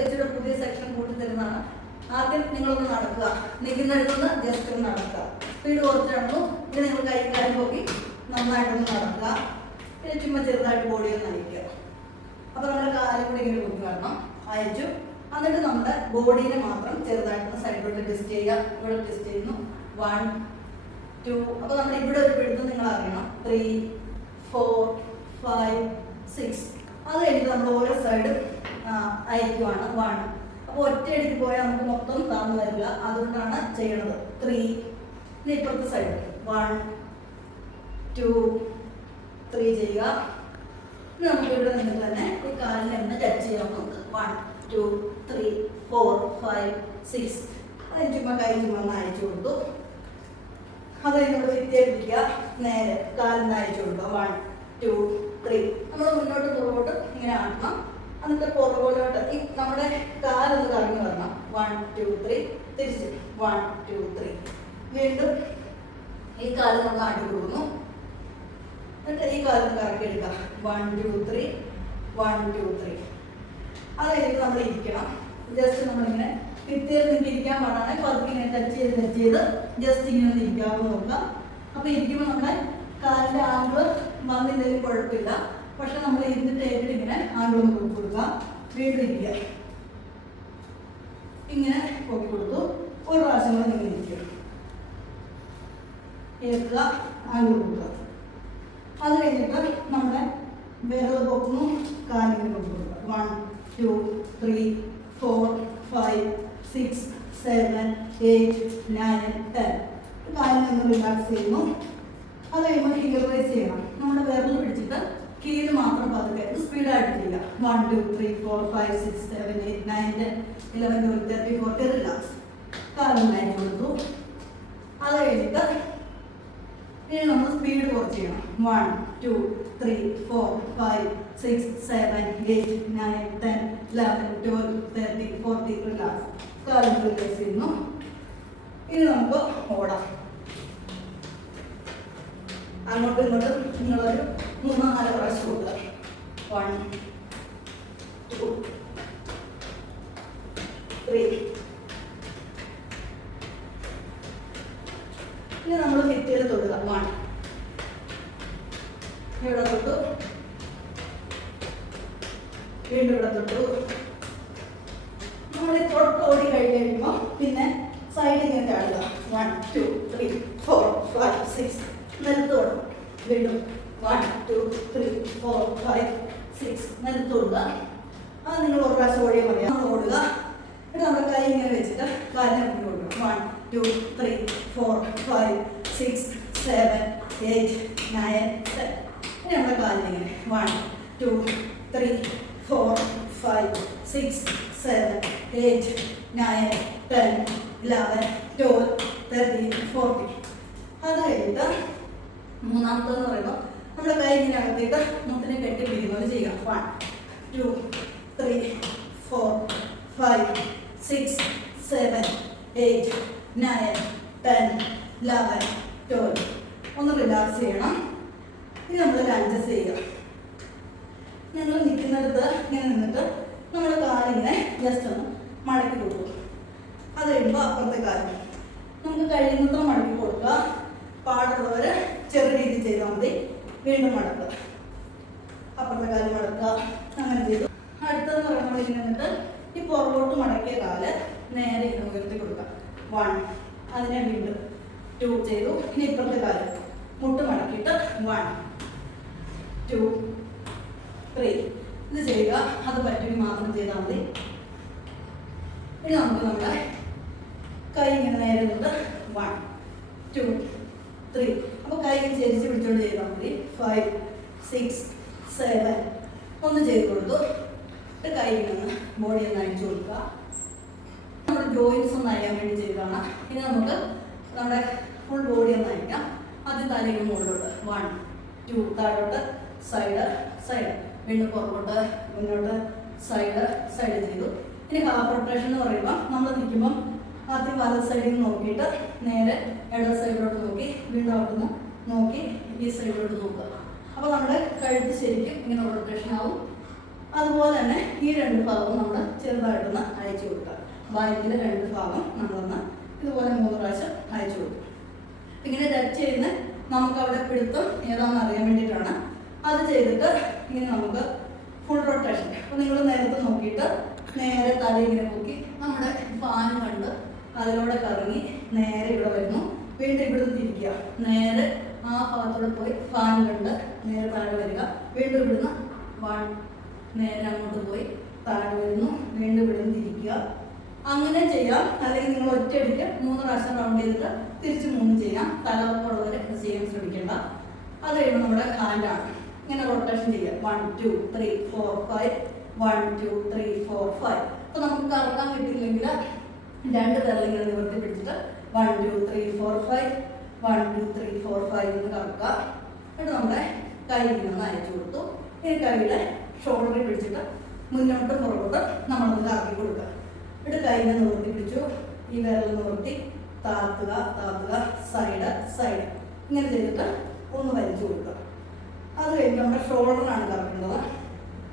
ഇച്ചിരി പുതിയ സെക്ഷൻ കൂട്ടി തരുന്നതാണ്. ആദ്യം നിങ്ങളൊന്ന് നടക്കുക, നിൽക്കുന്നിടത്തുനിന്ന് ജസ്റ്റ് ഒന്ന് നടക്കുക, സ്പീഡ് കുറച്ച് നടന്നു. പിന്നെ നിങ്ങൾ കൈ കാര്യം പോക്കി നന്നായിട്ടൊന്ന് നടക്കുക. പിന്നെ ചുമ്മാ ചെറുതായിട്ട് ബോഡി ഒന്ന് അയക്കുക. അപ്പോൾ നമ്മുടെ കാലും കൂടി ഇങ്ങനെ പൊക്കി വരണം, അയച്ചു. എന്നിട്ട് നമ്മുടെ ബോഡീനെ മാത്രം ചെറുതായിട്ടൊന്ന് സൈഡിലോട്ട് ടെസ്റ്റ് ചെയ്യുക. ഇവിടെ ടെസ്റ്റ് ചെയ്യുന്നു. 1 2. അപ്പോൾ നമ്മുടെ ഇവിടെ ഒരു പിടുത്തം നിങ്ങൾ അറിയണം. 3 4 5 6. അത് കഴിഞ്ഞിട്ട് നമ്മൾ ഓരോ സൈഡ് അയക്കുവാണ്. 1. അപ്പോൾ ഒറ്റയടിക്ക് പോയാൽ നമുക്ക് മൊത്തം താഴ്ന്നു വരില്ല, അതുകൊണ്ടാണ് ചെയ്യണത്. 3. ഇനി ഇപ്പുറത്തെ സൈഡ് 1 2 3 ചെയ്യുക. ഇനി നമുക്ക് ഇവിടെ നിന്നിട്ട് തന്നെ ഈ കാലിനെ ഒന്ന് ടച്ച് ചെയ്യാൻ നമുക്ക് 1 2 3 4 5 6. അതിന് ചുമ്മാ കൈ ചുമ്മാ അയച്ചു കൊടുത്തു. അത് നമ്മൾ ഫിറ്റായിട്ടിരിക്കുക. നേരെ കാലിന് അയച്ചു കൊടുക്കുക. 1 2 3. നമ്മൾ മുന്നോട്ട് പുറകോട്ട് ഇങ്ങനെ ആട്ടണം. എന്നിട്ട് പുറകോട്ട് ഈ നമ്മുടെ കാലൊന്ന് കറങ്ങി വരണം. 1 2 3. തിരിച്ച് 1 2 3. വീണ്ടും ഈ കാല് നമ്മൾ ആട്ടി കൊടുക്കുന്നു. എന്നിട്ട് ഈ കാലം കറക്കി എടുക്കാം. 1 2 3 1 2 3. അത് കഴിഞ്ഞിട്ട് നമ്മൾ ഇരിക്കണം. ജസ്റ്റ് നമ്മളിങ്ങനെ ഭിത്തിയിൽ നിങ്ങൾക്ക് ഇരിക്കാൻ പാടാണെങ്കിൽ പതുക്കെ ഇങ്ങനെ ടച്ച് ചെയ്ത് ജസ്റ്റ് ഇങ്ങനെ ഒന്ന് ഇരിക്കാമെന്ന് നോക്കാം. അപ്പോൾ ഇരിക്കുമ്പോൾ നമ്മുടെ കാലിൻ്റെ ആംഗിൾ വന്നില്ലെങ്കിൽ കുഴപ്പമില്ല. പക്ഷെ നമ്മൾ ഇരുന്നിട്ട് ഏറ്റിട്ട് ഇങ്ങനെ ആംഗിൾ ഒന്ന് കൊടുക്കുക. വീണ്ടും ഇരിക്കുക. ഇങ്ങനെ പൊക്കി കൊടുത്തു. ഒരു പ്രാവശ്യം കൂടെ നിങ്ങൾ ഇരിക്കുക. ഏൽക്കുക, ആംഗിൾ കൊടുക്കുക. അത് കഴിഞ്ഞിട്ട് നമ്മുടെ വിരൽ പൊക്കുന്നു, കാലിങ്ങനെ പൊക്കി കൊടുക്കുക. 1 2 3 4 5 6 7 8 9 10. കാലിൽ നിന്ന് റിലാക്സ് ചെയ്യുന്നു. അത് കഴിയുമ്പോൾ ഹീൽ റൈസ് ചെയ്യണം. നമ്മുടെ വിരൽ പിടിച്ചിട്ട് കീഴ് മാത്രം പതുക്കെ സ്പീഡായിട്ട് ചെയ്യുക. 1 2 3 4 5 6 7 8 9 10 11 12 13 14. റിലാക്സ്. കാലം അയച്ചു കൊടുത്തു. അത് കഴിഞ്ഞിട്ട് ഇനി നമ്മൾ സ്പീഡ് കുറച്ച് ചെയ്യണം. 1 2 3 4 5 6 7 8 9 10 11 12 13 14. റിലാക്സ്. കാലം റിലാക്സ് ചെയ്യുന്നു. ഇനി നമുക്ക് ഓടാം. അങ്ങോട്ടും ഇങ്ങോട്ടും നിങ്ങളൊരു 3-4 പ്രാവശ്യം കൊടുക്കുക. 1 2 3. ഇനി നമ്മൾ ഭിത്തിയിൽ തൊടുക. 1. ഇവിടെ തൊട്ടു, വീണ്ടും ഇവിടെ തൊട്ടു. നമ്മൾ തൊട്ട് ഓടി കഴിഞ്ഞ് കഴിയുമ്പോൾ പിന്നെ സൈഡിൽ ഇങ്ങനെ ചാടുക. 1 2 3 4 5 6. നിലത്തോടും വീണ്ടും 1 2 3 4 5 6. നിലത്തോടുക. അത് നിങ്ങൾ ഒരു പ്രാവശ്യം ഓടിയാൽ മതി. നമ്മൾ ഓടുക. എന്നിട്ട് നമ്മുടെ കൈ ഇങ്ങനെ വെച്ചിട്ട് കാലിനെ മുന്നിൽ കൊടുക്കുക. 1 2 3 4 5 6 7 8 9 10. ഇനി നമ്മുടെ കാലിനിങ്ങനെ 1 2 3 4 5 6 7 8 9 10 11 12 13 14. അത് കഴിഞ്ഞിട്ട് മൂന്നാമത്തെന്ന് പറയുമ്പോൾ നമ്മുടെ കൈ ഇങ്ങനെ അകത്തേക്ക് മുട്ടിനെ കെട്ടി പിടിക്കുന്നത് ചെയ്യുക. 1 2 3 4 5 6 7 8 9 10 11 12. ഒന്ന് റിലാക്സ് ചെയ്യണം. ഇനി നമ്മൾ ലഞ്ചസ് ചെയ്യുക. ഞങ്ങൾ നിൽക്കുന്നിടത്ത് ഇങ്ങനെ നിന്നിട്ട് നമ്മുടെ കാലിങ്ങനെ ജസ്റ്റ് ഒന്ന് മടക്കി കൊടുക്കും. അത് കഴിയുമ്പോൾ അപ്പുറത്തെ കാലം നമുക്ക് കഴിയുന്നത്ര മടക്കി കൊടുക്കുക. പാടുള്ളവർ ചെറിയ രീതിയിൽ ചെയ്താൽ മതി. വീണ്ടും മടക്കുക, അപ്പുറത്തെ കാലം മടക്കുക. അങ്ങനെ ചെയ്തു. അടുത്തതെന്ന് പറയുമ്പോൾ ഇങ്ങനെ നിന്നിട്ട് ഈ പുറകോട്ട് മടക്കിയ കാല് നേരെ ഇങ്ങനെ ഉയർത്തി കൊടുക്കുക. 1. അതിനെ വീണ്ടും 2 ചെയ്തു. ഇനി ഇപ്പുറത്തെ കാലം മുട്ട് മടക്കിയിട്ട് 1 2 3. ഇത് ചെയ്യുക. അത് പറ്റുമെങ്കിൽ മാത്രം ചെയ്താൽ മതി. ഇനി നമുക്ക് നമ്മുടെ കൈ ഇങ്ങനെ നേരെ നിന്നിട്ട് 1 2 3. അപ്പോൾ കൈ ഇങ്ങനെ ചെരിച്ച് പിടിച്ചോണ്ട് ചെയ്താൽ മതി. 5 6 7. ഒന്ന് ചെയ്ത് കൊടുത്തു. കൈ ഇങ്ങനെ ബോഡി ഒന്ന് അഴിച്ചു കൊടുക്കുക. നമ്മുടെ ജോയിൻസ് ഒന്ന് അഴിയാൻ വേണ്ടി ചെയ്തതാണ്. ഇനി നമുക്ക് നമ്മുടെ ഫുൾ ബോഡി ഒന്ന് അഴിക്കാം. ആദ്യം തലയ്ക്ക് മുകളിലോട്ട് 1 2. താഴോട്ട് സൈഡ് സൈഡ്. വീണ്ടും പുറകോട്ട് മുന്നോട്ട് സൈഡ് സൈഡ് ചെയ്തു. ഇനി ഹാഫ് റൊട്ടേഷൻ എന്ന് പറയുമ്പോൾ നമ്മൾ നിൽക്കുമ്പം ആദ്യം വലത് സൈഡിൽ നിന്ന് നോക്കിയിട്ട് നേരെ ഇടത് സൈഡിലോട്ട് നോക്കി വീണ്ടും അവിടുന്ന് നോക്കി ഈ സൈഡിലോട്ട് നോക്കുക. അപ്പോൾ നമ്മുടെ കഴുത്ത് ശരിക്കും ഇങ്ങനെ റൊട്ടേഷൻ ആവും. അതുപോലെ തന്നെ ഈ 2 ഭാഗവും നമ്മൾ ചെറുതായിട്ടൊന്ന് അയച്ചു കൊടുക്കുക. ബാക്കിൻ്റെ 2 ഭാഗം നമ്മളൊന്ന് ഇതുപോലെ 3 പ്രാവശ്യം അയച്ചു കൊടുക്കും. ഇങ്ങനെ ടച്ച് ചെയ്യുന്ന നമുക്ക് അവിടെ പിടുത്തം ഏതാണെന്ന് അറിയാൻ വേണ്ടിയിട്ടാണ്. അത് ചെയ്തിട്ട് ഇങ്ങനെ നമുക്ക് ഫുൾ റൊട്ടേഷൻ. അപ്പോൾ നിങ്ങൾ നേരത്തെ നോക്കിയിട്ട് നേരെ തല ഇങ്ങനെ പൊക്കി നമ്മുടെ ഫാൻ കണ്ട് അതിലൂടെ കറങ്ങി നേരെ ഇവിടെ വരുന്നു. വീണ്ടും ഇവിടുന്ന് തിരിക്കുക, നേരെ ആ ഭാഗത്തോടെ പോയി ഫാൻ കണ്ട് നേരെ താഴെ വരിക. വീണ്ടും ഇവിടുന്ന് 1 നേരെ അങ്ങോട്ട് പോയി താഴെ വരുന്നു. വീണ്ടും ഇവിടുന്ന് തിരിക്കുക. അങ്ങനെ ചെയ്യാം. അല്ലെങ്കിൽ നിങ്ങൾ ഒറ്റയടിക്ക് 3 പ്രാവശ്യം റൗണ്ട് ചെയ്തിട്ട് തിരിച്ച് 3 ചെയ്യാം. തലവരെ ചെയ്യാൻ ശ്രമിക്കേണ്ട. അത് കഴിയുമ്പോൾ നമ്മുടെ ഹാൻഡാണ്. ഇങ്ങനെ റൊട്ടേഷൻ ചെയ്യുക. 1 2 3 4 5 1 2 3 4 5. അപ്പോൾ നമുക്ക് കറക്കാൻ കിട്ടിയില്ലെങ്കിൽ 2 വിരലിങ്ങനെ നിവർത്തി പിടിച്ചിട്ട് 1 2 3 4 5 1 2 3 4 5 എന്ന് കറക്കുക. എന്നിട്ട് നമ്മുടെ കൈ ഇങ്ങനെ ഒന്ന് അയച്ചു കൊടുത്തു. ഈ കൈയുടെ ഷോൾഡറിൽ പിടിച്ചിട്ട് മുന്നോട്ടും പുറകോട്ടും നമ്മളൊന്ന് കറക്കി കൊടുക്കുക. എന്നിട്ട് കൈനെ നിവർത്തി പിടിച്ചു. ഈ വിരൽ നിവർത്തി താത്തുക താത്തുക, സൈഡ് സൈഡ് ഇങ്ങനെ ചെയ്തിട്ട് ഒന്ന് വലിച്ചു കൊടുക്കുക. അത് കഴിഞ്ഞ് നമ്മുടെ ഷോൾഡറാണ് കറക്കേണ്ടത്.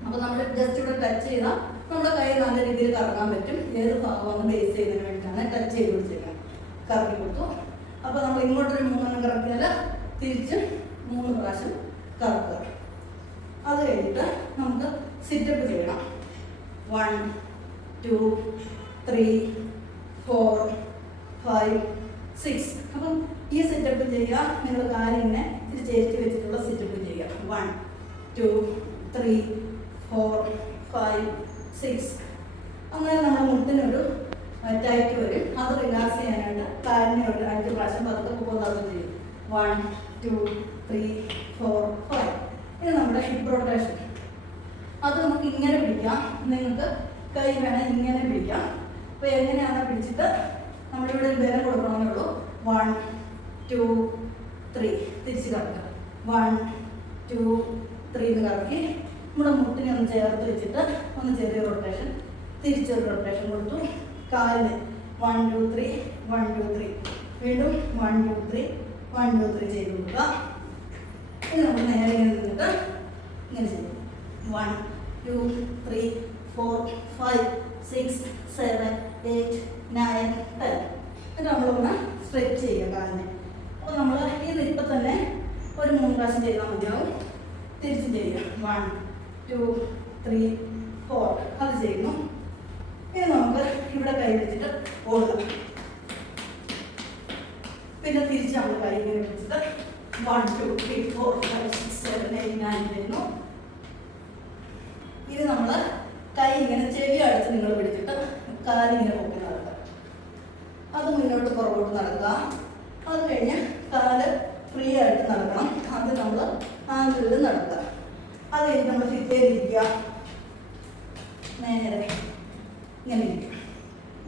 അപ്പോൾ നമ്മൾ ജസ്റ്റ് ഇവിടെ ടച്ച് ചെയ്താൽ നമ്മുടെ കൈ നല്ല രീതിയിൽ കറക്കാൻ പറ്റും. ഏത് ഭാഗമാണ് ബേസ് ചെയ്യുന്നതിന് വേണ്ടിയിട്ടാണ് ടച്ച് ചെയ്ത് പിടിച്ചേക്കാം. കറക്കി കൊടുത്തു. അപ്പോൾ നമ്മൾ ഇങ്ങോട്ടൊരു 3 കറക്കിയാൽ തിരിച്ച് 3 പ്രാവശ്യം കറക്കുക. അത് കഴിഞ്ഞിട്ട് നമുക്ക് സിറ്റപ്പ് ചെയ്യണം. 1 2 3 4 5 6. അപ്പം ഈ സെറ്റപ്പ് ചെയ്യുക. നിങ്ങൾ കാലിങ്ങനെ ഇത്തിരി ചേർത്ത് വെച്ചിട്ടുള്ള സെറ്റപ്പ് ചെയ്യുക. 1 2 3 4 5 6. അങ്ങനെ നമ്മുടെ മുട്ടിനൊരു ടൈറ്റ് വരും. അത് റിലാക്സ് ചെയ്യാനായിട്ട് കാലിനെ ഒരു 5 പ്രാവശ്യം പതുക്കെ പോകുന്നത് ചെയ്യും. 1 2 3 4 5. ഇത് നമ്മുടെ ഹിപ്പ് റൊട്ടേഷൻ. അത് നമുക്ക് ഇങ്ങനെ പിടിക്കാം. നിങ്ങൾക്ക് കൈ വേണം ഇങ്ങനെ പിടിക്കാം. അപ്പോൾ എങ്ങനെയാണ് പിടിച്ചിട്ട് നമ്മളിവിടെ ഒരു ബലം കൊടുക്കണമെന്നുള്ളൂ. 1 2 3 തിരിച്ച് കറക്കുക. 1 2 3 എന്ന് കറക്കി നമ്മുടെ മുട്ടിനെ ഒന്ന് ചേർത്ത് വെച്ചിട്ട് ഒന്ന് ചെറിയ റൊട്ടേഷൻ, തിരിച്ചൊരു റൊട്ടേഷൻ കൊടുത്തു. കാലിന് 1 2 3 1 2 3 വീണ്ടും 1 2 3 1 2 3 ചെയ്ത് കൊടുക്കുക. ഇത് നമ്മൾ നേരെ ഇങ്ങനെ നിന്നിട്ട് ഇങ്ങനെ ചെയ്യും. 1 2 3 4 5 6 7 8 9 10. ഇത് നമ്മളൊന്ന് സ്ട്രെച്ച് ചെയ്യുക കാലിനെ. അപ്പോൾ നമ്മൾ ഇത് ഇപ്പം തന്നെ ഒരു 3 പ്രാവശ്യം ചെയ്താൽ മതിയാവും. തിരിച്ച് ചെയ്യുക. 1 2 3 4 അത് ചെയ്യുന്നു. ഇനി നമുക്ക് ഇവിടെ കൈ വെച്ചിട്ട് ഓടുക. പിന്നെ തിരിച്ച് നമ്മൾ കൈ ഇങ്ങനെ വെച്ചിട്ട് 1 2 3 4 5 6 7 8 9 ചെയ്യുന്നു. ഇത് നമ്മൾ കൈ ഇങ്ങനെ ചെവി അടിച്ച് നിങ്ങൾ പിടിച്ചിട്ട് കാലിങ്ങനെ പൊക്കി നടക്കുക. അത് മുന്നോട്ട് പുറകോട്ട് നടക്കുക. അത് കഴിഞ്ഞ് കാല് ഫ്രീ ആയിട്ട് നടക്കണം. അത് നമ്മൾ ആംഗിളിൽ നടക്കുക. അത് കഴിഞ്ഞ് നമ്മൾ ഫിറ്റ് ചെയ്തിരിക്കുക. നേരെ ഇങ്ങനെ ഇരിക്കുക.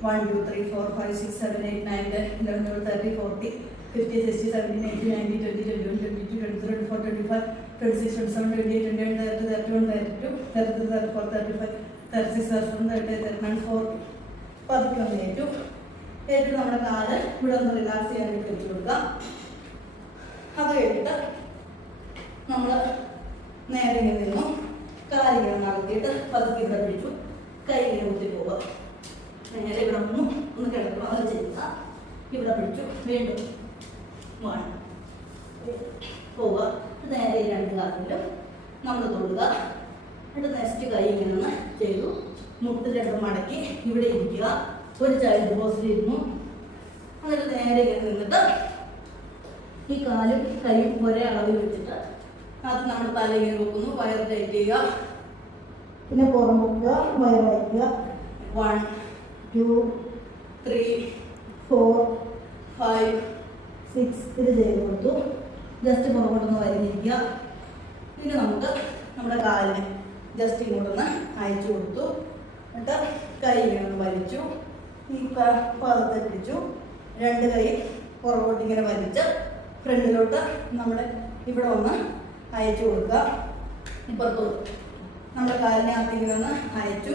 1 2 3 4 5 6 7 8 9 10 11 12 13 14 15 16 17 18 19 20 21 22 23 24 25 26 27 28 29 30 31 32 33 34 35 36 37 38 39 40. പതുക്കെ ഒന്ന് ഏറ്റു. ഏറ്റു നമ്മുടെ കാല് ഇവിടെ ഒന്ന് റിലാക്സ് ചെയ്യാൻ വേണ്ടി വെച്ച് കൊടുക്കുക. അത് കഴിഞ്ഞിട്ട് നമ്മൾ നേരെ ഇങ്ങനെ നിന്നു. കാലിങ്ങനെ നടത്തിയിട്ട് പതുക്കെ ഇവിടെ പിടിച്ചു. കൈ ഇങ്ങനെ കുത്തി പോവുക. നേരെ ഇവിടെ ഒന്ന് കിടക്കുക. അത് ചെയ്യുക. ഇവിടെ പിടിച്ചു. വീണ്ടും 1 പോവുക. നേരെ 2 കാലിലും നമ്മൾ തൊടുക. എന്നിട്ട് നെക്സ്റ്റ് കൈ ഇങ്ങനെ ഒന്ന് ചെയ്തു. മുട്ട് 2 മടക്കി ഇവിടെ ഇരിക്കുക. ഒരു ചൈൽഡ് പോസിൽ ഇരുന്നു. എന്നിട്ട് നേരെ ഇങ്ങനെ നിന്നിട്ട് ഈ കാലും കൈയും ഒരേ അളവിൽ വെച്ചിട്ട് അത് നമ്മൾ തല ഇങ്ങനെ വെക്കുന്നു. വയർ ടൈറ്റ് ചെയ്യുക. പിന്നെ പുറം വെക്കുക. വയർ വയ്ക്കുക. 1 2 3 4 5 6 ഇത് ചെയ്ത് കൊടുത്തു. ജസ്റ്റ് പുറകോട്ടൊന്ന് വലിഞ്ഞിരിക്കുക. പിന്നെ നമുക്ക് നമ്മുടെ കാലിനെ ജസ്റ്റ് ഇങ്ങോട്ടൊന്ന് അയച്ചു കൊടുത്തു. എന്നിട്ട് കൈ ഇങ്ങനെ ഒന്ന് വലിച്ചു. ഈ പാദത്തെ പിടിച്ചു. 2 കൈ പുറകോട്ട് ഇങ്ങനെ വലിച്ച് ഫ്രണ്ടിലോട്ട് നമ്മുടെ ഇവിടെ ഒന്ന് അയച്ചു കൊടുക്കുക. ഇപ്പുറത്തോട്ട് നമ്മുടെ കാലിനെ അകത്തിങ്ങനെ ഒന്ന് അയച്ചു.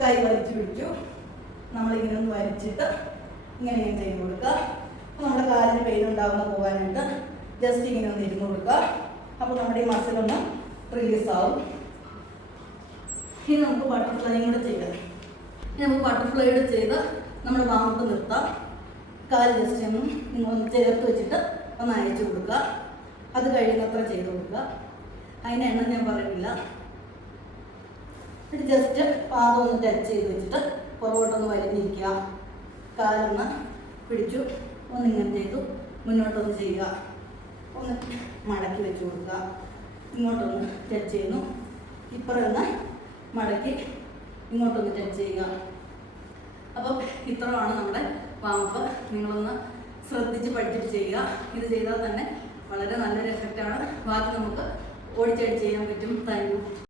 കൈ വലിച്ചു പിടിച്ചു. നമ്മളിങ്ങനെ ഒന്ന് വലിച്ചിട്ട് ഇങ്ങനെ ചെയ്ത് കൊടുക്കുക. അപ്പോൾ നമ്മുടെ കാലിന് പെയിൻ ഉണ്ടാകുന്ന പോകാനായിട്ട് ജസ്റ്റ് ഇങ്ങനെ ഒന്ന് ഇരുന്ന് കൊടുക്കുക. അപ്പോൾ നമ്മുടെ ഈ മസിലൊന്ന് റിലീസ് ആവും. ഇനി നമുക്ക് ബട്ടർഫ്ലൈയും കൂടെ ചെയ്യാം. ഇനി നമുക്ക് ബട്ടർഫ്ലൈ കൂടെ ചെയ്ത് നമ്മുടെ വാമപ്പ് നിർത്താം. കാല് ജസ്റ്റ് ഒന്ന് ചേർത്ത് വെച്ചിട്ട് ഒന്ന് അയച്ചു കൊടുക്കുക. അത് കഴിയുന്നത്ര ചെയ്ത് കൊടുക്കുക. അതിന് എണ്ണം ഞാൻ പറയുന്നില്ല. എന്നിട്ട് ജസ്റ്റ് പാദം ഒന്ന് ടച്ച് ചെയ്ത് വെച്ചിട്ട് പുറകോട്ടൊന്ന് വലിഞ്ഞിരിക്കുക. കാലൊന്ന് പിടിച്ചു, ഒന്നിങ്ങനെ ചെയ്തു, മുന്നോട്ടൊന്ന് ചെയ്യുക. ഒന്ന് മടക്കി വെച്ച് കൊടുക്കുക. ഇങ്ങോട്ടൊന്ന് ടച്ച് ചെയ്യുന്നു, ഇപ്പുറമൊന്ന് മടക്കി ഇങ്ങോട്ടൊന്ന് ടച്ച് ചെയ്യുക. അപ്പം ഇത്രയാണ് നമ്മുടെ വാമപ്പ്. നിങ്ങളൊന്ന് ശ്രദ്ധിച്ച് പഠിച്ചിട്ട് ചെയ്യുക. ഇത് ചെയ്താൽ തന്നെ വളരെ നല്ലൊരു എഫക്റ്റാണ്. ബാക്കി നമുക്ക് ഓടിച്ചാടി ചെയ്യാൻ പറ്റും. Thank you.